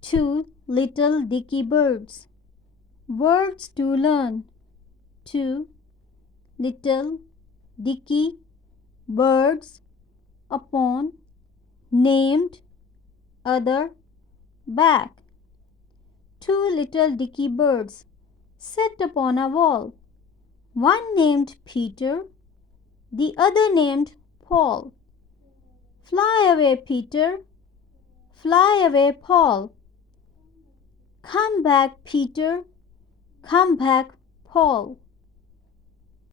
Two little Dicky birds. Words to learn. Two little Dicky birds upon named other back. Two little Dicky birds sat upon a wall. One named Peter, the other named Paul. Fly away, Peter. Fly away, Paul. Come back, Peter. Come back, Paul.